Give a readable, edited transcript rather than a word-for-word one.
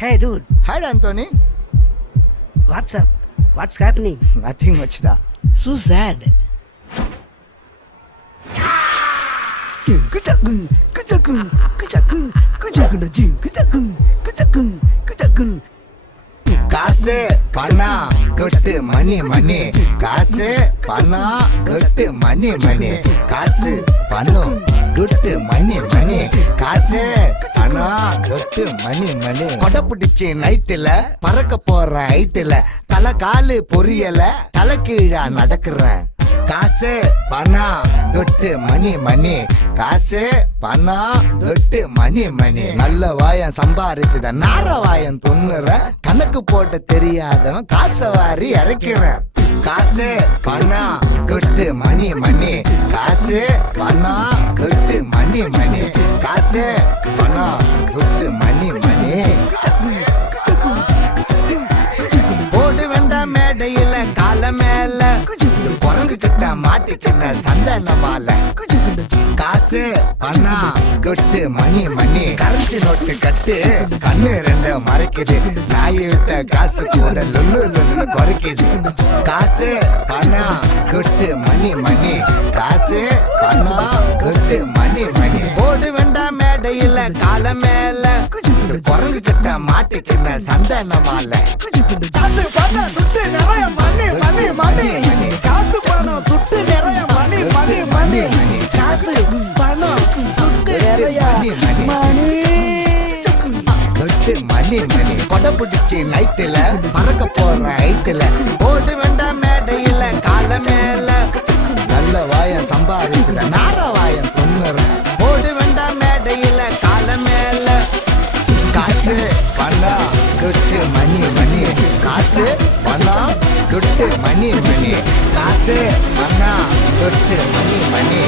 Hey dude, Hi Anthony. what's up? What's happening? Nothing much da. So sad. காசு பணம் கொட்டு மணி மணி காசு பணம் கொட்டு மணி மணி காசு பணம் கொட்டு மணி மணி காசு பணம் கொட்டு மணி மணி கொடை பிடிச்சி நைட்டுல பறக்க போற ஹைட்டுல தலை காலு பொரியல தலை கீழா நடக்கிறேன் காசு பணம் தொட்டு மணி மணி காசு பணம் தொட்டு மணி மணி நல்ல வாயம் சம்பாரிச்சுத நார வாயம் துண்ணுற கணக்கு போட்டு தெரியாதவன் காசை வாரி இறக்கிறேன் காசு பணம் கொட்டு மணி மணி காசு பணம் கொட்டு மணி மணி காசு பணம் கொட்டு மணி மணி ஓடு வேண்டாம் மேடையில கால மேல குரங்கு கிட்ட மாட்டி சின்ன சந்தன மாலை காசு பணம் கொட்டு மணி மணி கரன்சி நோட்டு கட்டு கண்ணு ரெண்டு மறைக்குது நாய் விட்ட காசு கூட லுல்லு லுல்லு குறைக்குது காசு பணம் கொட்டு மணி மணி காசு பணம் கொட்டு மணி மணி ஓடு வேண்டாம் மேடையில கால மேல குரங்கு கிட்ட மாட்டி சின்ன சந்தன மாலை காசு பணம் துட்டு நிறைய மணி மணி மணி காசு பணம் துட்டு நிறைய மணி மணி மணி காசு பணம் துட்டு நிறைய மணி தொட்டு மணி மணி கொடை பிடிச்சி நைட்டுல பறக்க போற ஹைட்டுல ஓடு வேண்டாம் மேடையில கால மேல நல்ல வாயம் சம்பாதிச்சுட நார வாயம் துண்ணுற ஓடு வேண்டாம் மேடையில கால மேல காசு பணம் கொட்டு மணி மணி காசு பணம் கொட்டு மணி மணி காசு பணம் கொட்டு மணி மணி